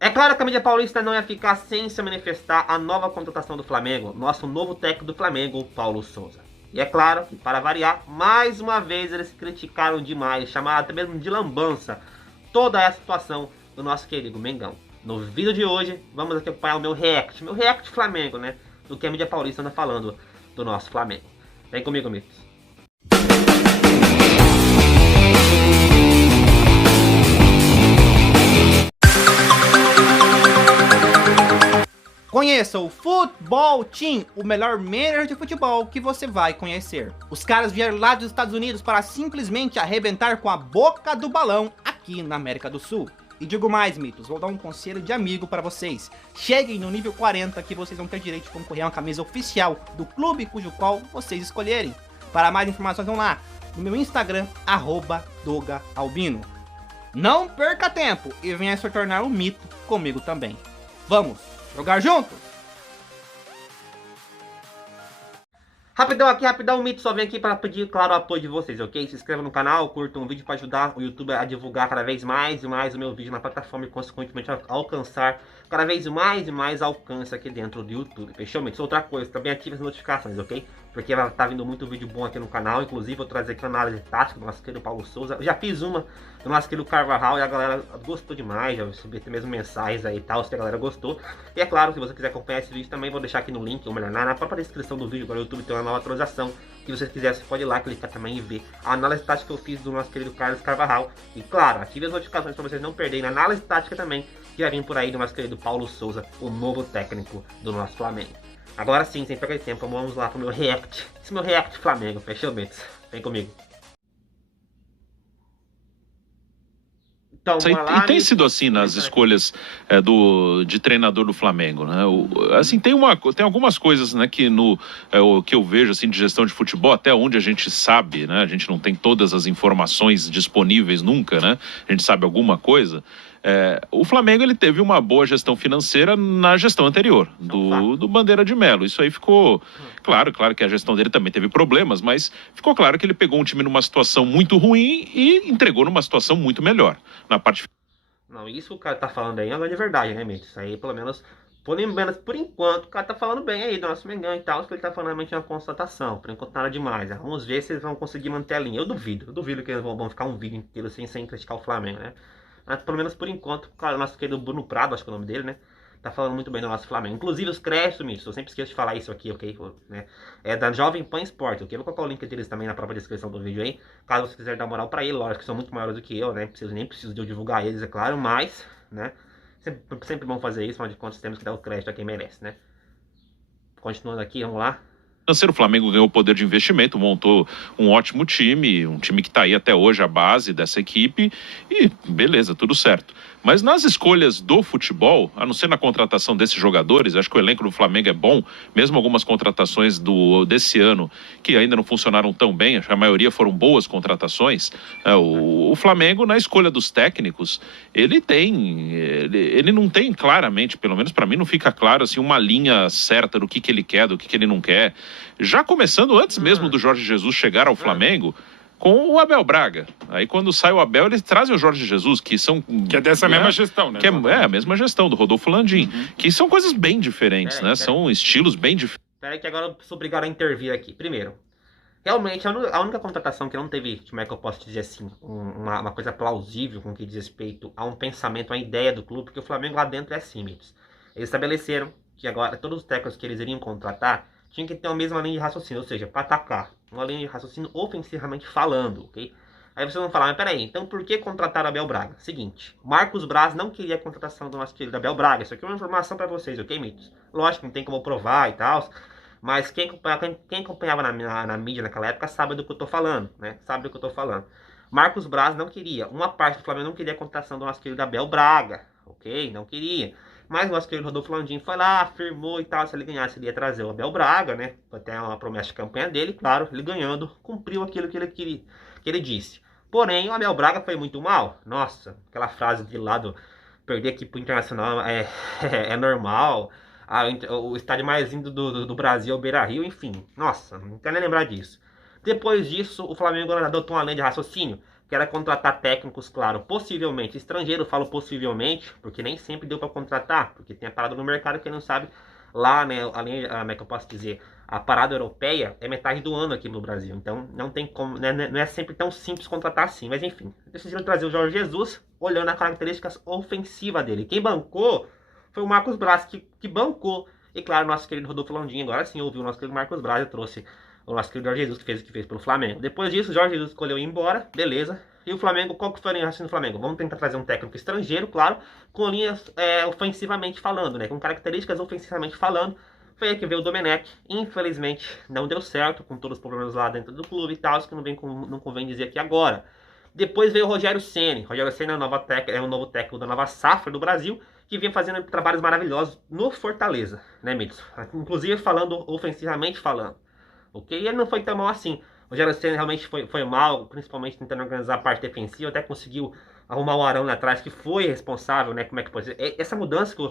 É claro que a mídia paulista não ia ficar sem se manifestar a nova contratação do Flamengo, nosso novo técnico do Flamengo, Paulo Souza. E é claro que, para variar, mais uma vez eles criticaram demais, chamaram até mesmo de lambança, toda essa situação do nosso querido Mengão. No vídeo de hoje, vamos aqui acompanhar o meu react Flamengo, né? Do que a mídia paulista anda falando do nosso Flamengo. Vem comigo, Mitos. Conheça o Futebol Team, o melhor manager de futebol que você vai conhecer. Os caras vieram lá dos Estados Unidos para simplesmente arrebentar com a boca do balão aqui na América do Sul. E digo mais, Mitos, vou dar um conselho de amigo para vocês. Cheguem no nível 40 que vocês vão ter direito de concorrer a uma camisa oficial do clube cujo qual vocês escolherem. Para mais informações vão lá no meu Instagram, @DogaAlbino. Não perca tempo e venha se tornar um mito comigo também. Vamos jogar juntos? Rapidão, o Mito só vem aqui para pedir, claro, o apoio de vocês, ok? Se inscreva no canal, curta um vídeo para ajudar o YouTube a divulgar cada vez mais e mais o meu vídeo na plataforma e, consequentemente, a alcançar cada vez mais e mais alcance aqui dentro do YouTube. Fechou, Mito? Outra coisa, também ative as notificações, ok? Porque tá vindo muito vídeo bom aqui no canal, inclusive vou trazer aqui uma análise tática do nosso querido Paulo Souza. Eu já fiz uma do nosso querido Carvajal e a galera gostou demais, já subi até mesmo mensagens aí e tal, se a galera gostou. E é claro, se você quiser acompanhar esse vídeo também, vou deixar aqui no link, ou melhor, na própria descrição do vídeo, agora o YouTube tem uma nova atualização. Se você quiser, você pode ir lá, clicar também e ver a análise tática que eu fiz do nosso querido Carlos Carvajal. E claro, ative as notificações para vocês não perderem a análise tática também, que vai vir por aí do nosso querido Paulo Souza, o novo técnico do nosso Flamengo. Agora sim, sem perder tempo, vamos lá pro meu react. Esse meu react Flamengo, fechou, Betos? Vem comigo. Então, e tem sido assim nas escolhas de treinador do Flamengo, né? Assim, tem algumas coisas, né, que o que eu vejo assim de gestão de futebol, até onde a gente sabe, né? A gente não tem todas as informações disponíveis nunca, né? A gente sabe alguma coisa. O Flamengo, ele teve uma boa gestão financeira na gestão anterior, do Bandeira de Melo. Isso aí ficou claro que a gestão dele também teve problemas, mas ficou claro que ele pegou um time numa situação muito ruim e entregou numa situação muito melhor. Na parte... Não, isso o cara tá falando aí é uma verdade, né, Mitch? Isso aí, pelo menos, por enquanto, o cara tá falando bem aí do nosso Mengão e tal, que ele tá falando realmente uma constatação. Por enquanto nada demais, né? Vamos ver se eles vão conseguir manter a linha. Eu duvido que eles vão ficar um vídeo inteiro sem criticar o Flamengo, né? Mas pelo menos por enquanto, claro, o nosso querido Bruno Prado, acho que é o nome dele, né? Tá falando muito bem do nosso Flamengo. Inclusive os créditos, Mitch, eu sempre esqueço de falar isso aqui, ok? Né? É da Jovem Pan Sport, ok? Eu vou colocar o link deles também na própria descrição do vídeo aí. Caso você quiser dar moral pra ele, lógico que são muito maiores do que eu, né? Nem preciso de eu divulgar eles, é claro, mas, né? Sempre bom fazer isso, afinal de contas temos que dar o crédito a quem merece, né? Continuando aqui, vamos lá. O Flamengo ganhou poder de investimento, montou um ótimo time, um time que está aí até hoje, a base dessa equipe, e beleza, tudo certo. Mas nas escolhas do futebol, a não ser na contratação desses jogadores, acho que o elenco do Flamengo é bom, mesmo algumas contratações desse ano que ainda não funcionaram tão bem, a maioria foram boas contratações. O Flamengo, na escolha dos técnicos, ele não tem claramente, pelo menos para mim não fica claro assim, uma linha certa do que ele quer, do que ele não quer. Já começando antes mesmo do Jorge Jesus chegar ao Flamengo, com o Abel Braga. Aí quando sai o Abel, eles trazem o Jorge Jesus, que é dessa mesma gestão, né? Que é a mesma gestão do Rodolfo Landim, que são coisas bem diferentes, né? São estilos bem diferentes. Espera aí que agora eu sou obrigado a intervir aqui. Primeiro, realmente a única contratação que não teve, como é que eu posso dizer assim, uma coisa plausível com que diz respeito a um pensamento, a ideia do clube, porque o Flamengo lá dentro é assim, Mitos. Eles estabeleceram que agora todos os técnicos que eles iriam contratar tinham que ter a mesma linha de raciocínio, ou seja, para atacar. Uma linha de raciocínio ofensivamente falando, ok? Aí vocês vão falar, mas peraí, então por que contratar Abel Braga? Seguinte, Marcos Braz não queria a contratação do nosso querido Abel Braga. Isso aqui é uma informação para vocês, ok, Mitos? Lógico, não tem como provar e tal, mas quem acompanhava na mídia naquela época sabe do que eu tô falando, né? Sabe do que eu tô falando. Marcos Braz não queria, uma parte do Flamengo não queria a contratação do nosso querido Abel Braga, ok? Não queria. Mas o nosso querido Rodolfo Landim foi lá, afirmou e tal, se ele ganhasse, ele ia trazer o Abel Braga, né? Até uma promessa de campanha dele, claro, ele ganhando, cumpriu aquilo que ele queria, que ele disse. Porém, o Abel Braga foi muito mal. Nossa, aquela frase de lado, perder aqui pro Internacional é normal. O estádio mais lindo do Brasil é o Beira-Rio, enfim. Nossa, não quero nem lembrar disso. Depois disso, o Flamengo adotou uma linha de raciocínio. que era contratar técnicos, claro, possivelmente estrangeiros. Falo possivelmente, porque nem sempre deu para contratar, porque tem a parada no mercado, quem não sabe, lá, né, além, como é que eu posso dizer, a parada europeia é metade do ano aqui no Brasil, então não tem como, né, não é sempre tão simples contratar assim, mas enfim, decidiram trazer o Jorge Jesus, olhando as características ofensivas dele. Quem bancou foi o Marcos Braz, que bancou, e claro, nosso querido Rodolfo Landim, agora sim ouviu o nosso querido Marcos Braz, eu trouxe o nosso querido Jorge Jesus, que fez o que fez pelo Flamengo. Depois disso, o Jorge Jesus escolheu ir embora, beleza. E o Flamengo, qual que foi a raciocínio do Flamengo? Vamos tentar trazer um técnico estrangeiro, claro, com linhas ofensivamente falando, né? Com características ofensivamente falando. Foi aí que veio o Domenech. Infelizmente, não deu certo, com todos os problemas lá dentro do clube e tal, que não convém dizer aqui agora. Depois veio o Rogério Ceni. Rogério Ceni é o novo técnico da nova safra do Brasil, que vinha fazendo trabalhos maravilhosos no Fortaleza, né, Mitos? Inclusive falando ofensivamente falando. Ok? E ele não foi tão mal assim. O Rogério Ceni realmente foi mal, principalmente tentando organizar a parte defensiva, até conseguiu arrumar o Arão lá atrás, que foi responsável, né? Como é que pode ser? Essa mudança que o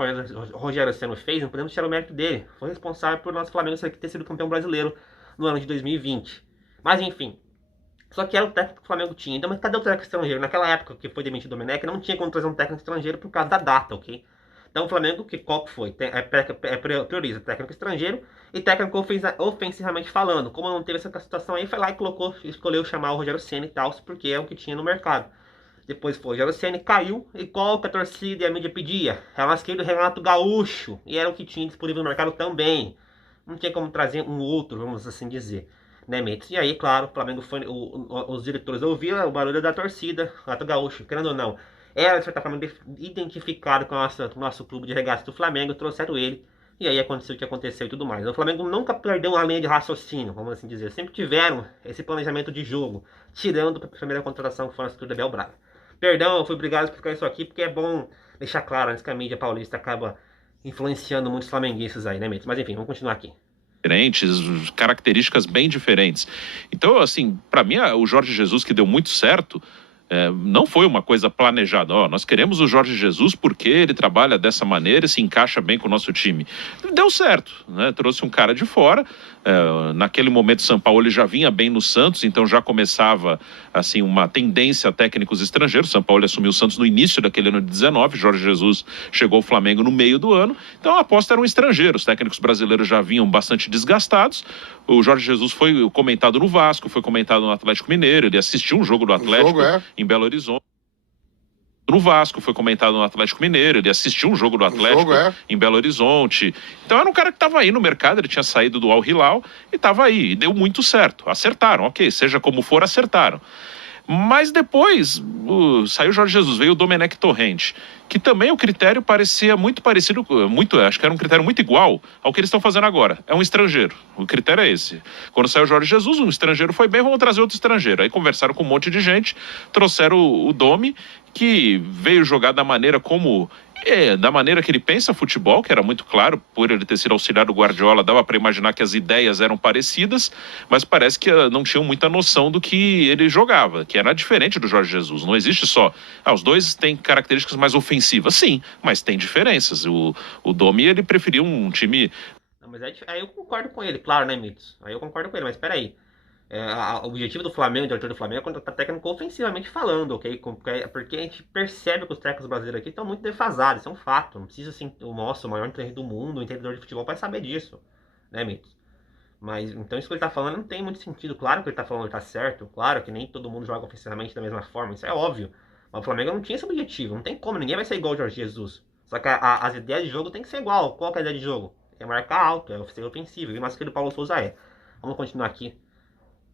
Rogério Ceni fez, não podemos tirar o mérito dele. Foi responsável por nosso Flamengo ter sido campeão brasileiro no ano de 2020. Mas enfim. Só que era o técnico que o Flamengo tinha. Então, mas cadê o técnico estrangeiro? Naquela época que foi demitido o Domenech, não tinha como trazer um técnico estrangeiro por causa da data, ok? Então o Flamengo, qual que foi? Prioriza técnico estrangeiro e técnico ofensivamente falando. Como não teve essa situação aí, foi lá e escolheu chamar o Rogério Ceni e tal, porque é o que tinha no mercado. Depois foi o Rogério Ceni, caiu, e qual que a torcida e a mídia pedia? Era o nosso querido Renato Gaúcho, e era o que tinha disponível no mercado também. Não tinha como trazer um outro, vamos assim dizer. Né, Mendes? E aí, claro, o Flamengo foi. Os diretores ouviram o barulho da torcida, Renato Gaúcho, querendo ou não. Era, de certa forma, identificado com o nosso clube de regatas do Flamengo, trouxeram ele, e aí aconteceu o que aconteceu e tudo mais. O Flamengo nunca perdeu uma linha de raciocínio, vamos assim dizer. Sempre tiveram esse planejamento de jogo, tirando a primeira contratação que foi a do Abel Braga. Perdão, eu fui obrigado a explicar isso aqui, porque é bom deixar claro antes que a mídia paulista acaba influenciando muitos flamenguistas aí, né, Mendes? Mas enfim, vamos continuar aqui. Diferentes, características bem diferentes. Então, assim, para mim, o Jorge Jesus, que deu muito certo, não foi uma coisa planejada. Nós queremos o Jorge Jesus porque ele trabalha dessa maneira e se encaixa bem com o nosso time. Deu certo, né? Trouxe um cara de fora. Naquele momento, o São Paulo ele já vinha bem no Santos, então já começava assim uma tendência a técnicos estrangeiros. São Paulo assumiu o Santos no início daquele ano de 19. Jorge Jesus chegou ao Flamengo no meio do ano. Então a aposta era um estrangeiro. Os técnicos brasileiros já vinham bastante desgastados. O Jorge Jesus foi comentado no Vasco, foi comentado no Atlético Mineiro. Ele assistiu um jogo do Atlético em Belo Horizonte. No Vasco, foi comentado no Atlético Mineiro, ele assistiu um jogo do Atlético em Belo Horizonte. Então era um cara que estava aí no mercado, ele tinha saído do Al Hilal e estava aí, e deu muito certo. Acertaram, ok, seja como for, acertaram. Mas depois saiu o Jorge Jesus, veio o Domenech Torrente, que também o critério parecia muito parecido, acho que era um critério muito igual ao que eles estão fazendo agora. É um estrangeiro, o critério é esse. Quando saiu o Jorge Jesus, um estrangeiro foi bem, vamos trazer outro estrangeiro. Aí conversaram com um monte de gente, trouxeram o Domi, que veio jogar da maneira da maneira que ele pensa futebol, que era muito claro, por ele ter sido auxiliar do Guardiola, dava para imaginar que as ideias eram parecidas, mas parece que não tinham muita noção do que ele jogava, que era diferente do Jorge Jesus. Não existe só, os dois têm características mais ofensivas, sim, mas tem diferenças. O Domi, ele preferiu um time... Não, mas aí eu concordo com ele, claro, né, Mitos? Aí eu concordo com ele, mas peraí. O objetivo do Flamengo, o diretor do Flamengo, é contratar técnico ofensivamente falando, ok? Porque a gente percebe que os técnicos brasileiros aqui estão muito defasados, isso é um fato. Não precisa ser o maior entendedor do mundo, o entendedor de futebol, para saber disso, né, Mitos? Mas então isso que ele tá falando não tem muito sentido. Claro que ele tá falando tá certo, claro que nem todo mundo joga ofensivamente da mesma forma, isso é óbvio. Mas o Flamengo não tinha esse objetivo, não tem como, ninguém vai ser igual o Jorge Jesus. Só que as ideias de jogo tem que ser igual. Qual que é a ideia de jogo? É marcar alto, é ser ofensivo, e o nosso querido Paulo Souza é. Vamos continuar aqui.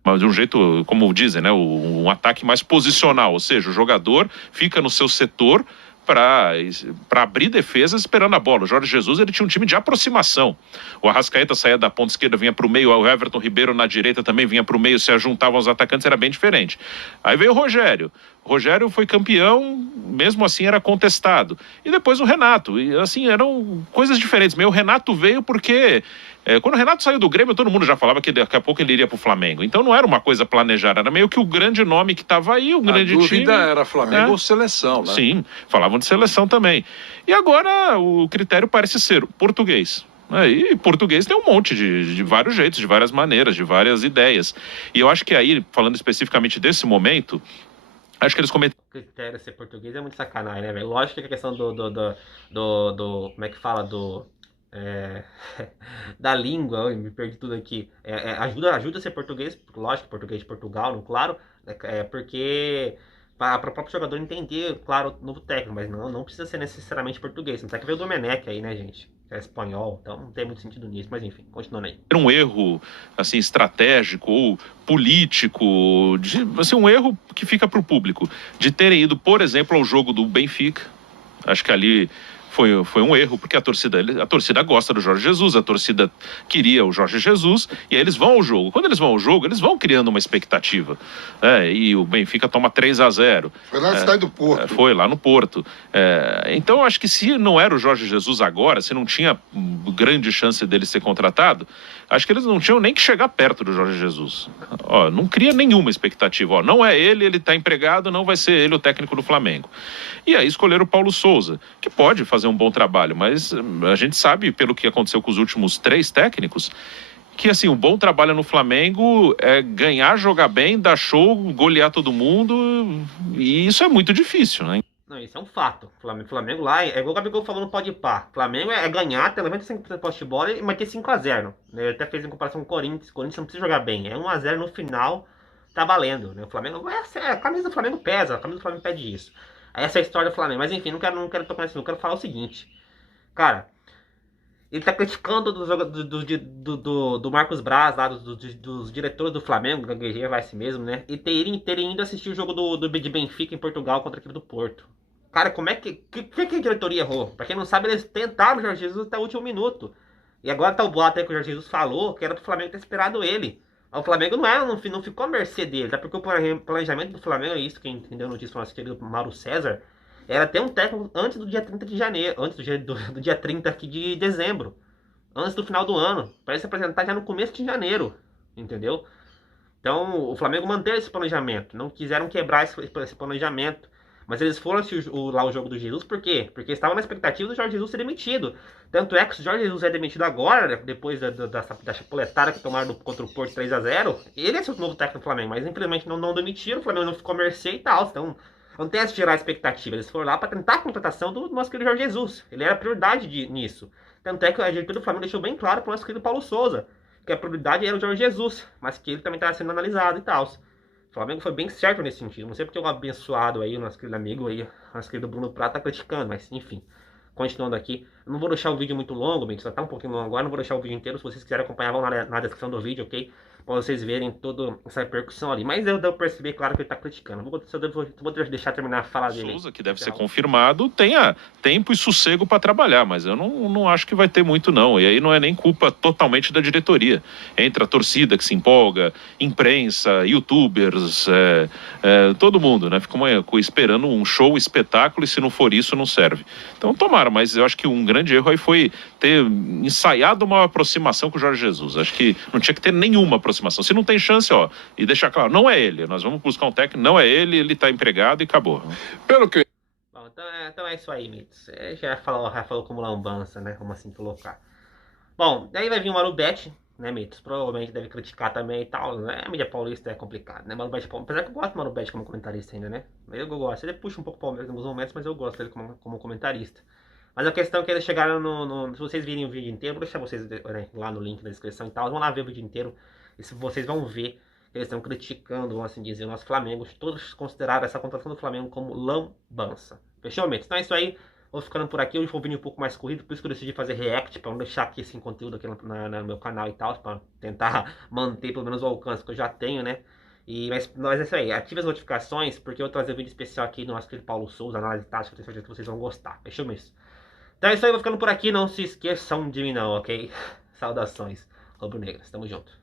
Mas de um jeito, como dizem, né, um ataque mais posicional, ou seja, o jogador fica no seu setor para abrir defesas esperando a bola. O Jorge Jesus, ele tinha um time de aproximação. O Arrascaeta saía da ponta esquerda, vinha para o meio, o Everton Ribeiro na direita também vinha para o meio, se juntavam aos atacantes, era bem diferente. Aí veio o Rogério. O Rogério foi campeão, mesmo assim era contestado. E depois o Renato. E assim, eram coisas diferentes. O Renato veio porque... quando o Renato saiu do Grêmio, todo mundo já falava que daqui a pouco ele iria pro Flamengo. Então não era uma coisa planejada, era meio que o grande nome que estava aí, o grande time. A dúvida era Flamengo ou seleção, né? Sim, falavam de seleção também. E agora o critério parece ser português. E português tem um monte de vários jeitos, de várias maneiras, de várias ideias. E eu acho que aí, falando especificamente desse momento... Acho que eles comentaram. O critério ser português é muito sacanagem, né, velho? Lógico que a questão como é que fala? Da língua, me perdi tudo aqui. Ajuda a ser português, lógico, português de Portugal, não, claro. Porque para o próprio jogador entender, claro, o novo técnico, mas não precisa ser necessariamente português. Não tem que ver o Domenech aí, né, gente? É espanhol, então não tem muito sentido nisso, mas enfim, continuando aí. Um erro, assim, estratégico ou político, assim, um erro que fica para o público, de terem ido, por exemplo, ao jogo do Benfica. Acho que ali foi um erro, porque a torcida gosta do Jorge Jesus, a torcida queria o Jorge Jesus, e aí eles vão ao jogo. Quando eles vão ao jogo, eles vão criando uma expectativa. E o Benfica toma 3-0. Foi lá no estádio do Porto. Foi lá no Porto. Então, eu acho que se não era o Jorge Jesus agora, se não tinha grande chance dele ser contratado, acho que eles não tinham nem que chegar perto do Jorge Jesus. Não cria nenhuma expectativa. Não é ele está empregado, não vai ser ele o técnico do Flamengo. E aí escolheram o Paulo Souza, que pode fazer um bom trabalho, mas a gente sabe, pelo que aconteceu com os últimos 3 técnicos, que assim, um bom trabalho no Flamengo é ganhar, jogar bem, dar show, golear todo mundo, e isso é muito difícil, né? Não, isso é um fato. Flamengo lá, é igual o Gabigol falou no Podpah. Flamengo é ganhar, ter 95% de posse de bola e manter 5-0. Ele até fez em comparação com o Corinthians. O Corinthians não precisa jogar bem. É 1-0 no final, tá valendo. Né? O Flamengo, a camisa do Flamengo pesa, a camisa do Flamengo pede isso. Essa é a história do Flamengo. Mas enfim, não quero tocar nisso, eu quero falar o seguinte. Cara, ele tá criticando do Marcos Braz, lá, dos diretores do Flamengo, gaguejei vai si mesmo, né? E terem ido assistir o jogo de Benfica em Portugal contra a equipe do Porto. Cara, como é que a diretoria errou? Pra quem não sabe, eles tentaram o Jorge Jesus até o último minuto. E agora tá o boato aí que o Jorge Jesus falou que era pro Flamengo ter esperado ele. Mas o Flamengo não ficou à mercê dele, tá? Porque o planejamento do Flamengo é isso, quem entendeu a notícia foi o nosso querido Mauro César. Era ter um técnico antes do dia 30 de janeiro, antes do dia 30 aqui de dezembro. Antes do final do ano. Para ele se apresentar já no começo de janeiro. Entendeu? Então, o Flamengo manteve esse planejamento. Não quiseram quebrar esse planejamento. Mas eles foram assistir lá o jogo do Jesus, por quê? Porque estavam na expectativa do Jorge Jesus ser demitido. Tanto é que se o Jorge Jesus é demitido agora, depois da chapuletada que tomaram contra o Porto 3-0, ele é o novo técnico do Flamengo. Mas infelizmente não demitiram, o Flamengo não ficou à mercê e tal. Então, não tem essa de gerar expectativa. Eles foram lá para tentar a contratação do nosso querido Jorge Jesus. Ele era prioridade nisso. Tanto é que a diretoria do Flamengo deixou bem claro para o nosso querido Paulo Souza que a prioridade era o Jorge Jesus, mas que ele também estava sendo analisado e tal. O Flamengo foi bem certo nesse sentido. Não sei porque o abençoado aí, o nosso querido amigo aí, o nosso querido Bruno Prata, tá criticando, mas enfim. Continuando aqui. Eu não vou deixar o vídeo muito longo, bem, só tá um pouquinho longo agora, não vou deixar o vídeo inteiro. Se vocês quiserem acompanhar, vão na descrição do vídeo, ok? Pra vocês verem toda essa repercussão ali. Mas eu devo perceber, claro, que ele tá criticando. Vou deixar terminar a fala dele. Souza, que deve ser confirmado, tenha tempo e sossego para trabalhar, mas eu não acho que vai ter muito, não. E aí não é nem culpa totalmente da diretoria. Entra a torcida que se empolga, imprensa, youtubers, todo mundo, né? Fica esperando um show, um espetáculo, e se não for isso, não serve. Então, tomara, mas eu acho que um grande erro aí foi ter ensaiado uma aproximação com o Jorge Jesus. Acho que não tinha que ter nenhuma aproximação. Se não tem chance, e deixar claro, não é ele. Nós vamos buscar um técnico, não é ele está empregado e acabou. Pelo que... Bom, então é isso aí, Mitos. Você já falou como lambança, né? Como assim colocar. Bom, daí vai vir o Marubete, né, Mitos? Provavelmente deve criticar também e tal, né? A mídia paulista é complicado, né? Marubete, apesar que eu gosto do Marubete como comentarista ainda, né? Eu gosto. Ele puxa um pouco o Palmeiras em alguns momentos, mas eu gosto dele como comentarista. Mas a questão é que eles chegaram se vocês virem o vídeo inteiro, vou deixar vocês lá no link na descrição e tal. Vão lá ver o vídeo inteiro. E se vocês vão ver, eles estão criticando, vamos assim dizer, o nosso Flamengo. Todos consideraram essa contratação do Flamengo como lambança. Fechou, Mendes? Então é isso aí. Vou ficando por aqui. Hoje foi um vídeo um pouco mais corrido, por isso que eu decidi fazer react, para não deixar aqui esse conteúdo aqui no meu canal e tal, para tentar manter pelo menos o alcance que eu já tenho, né? Mas é isso aí. Ative as notificações, porque eu vou trazer um vídeo especial aqui do nosso querido Paulo Souza, análise tática, tenho certeza que vocês vão gostar. Fechou, Mendes? Então é isso aí. Vou ficando por aqui. Não se esqueçam de mim não, ok? Saudações rubro-negras. Tamo junto.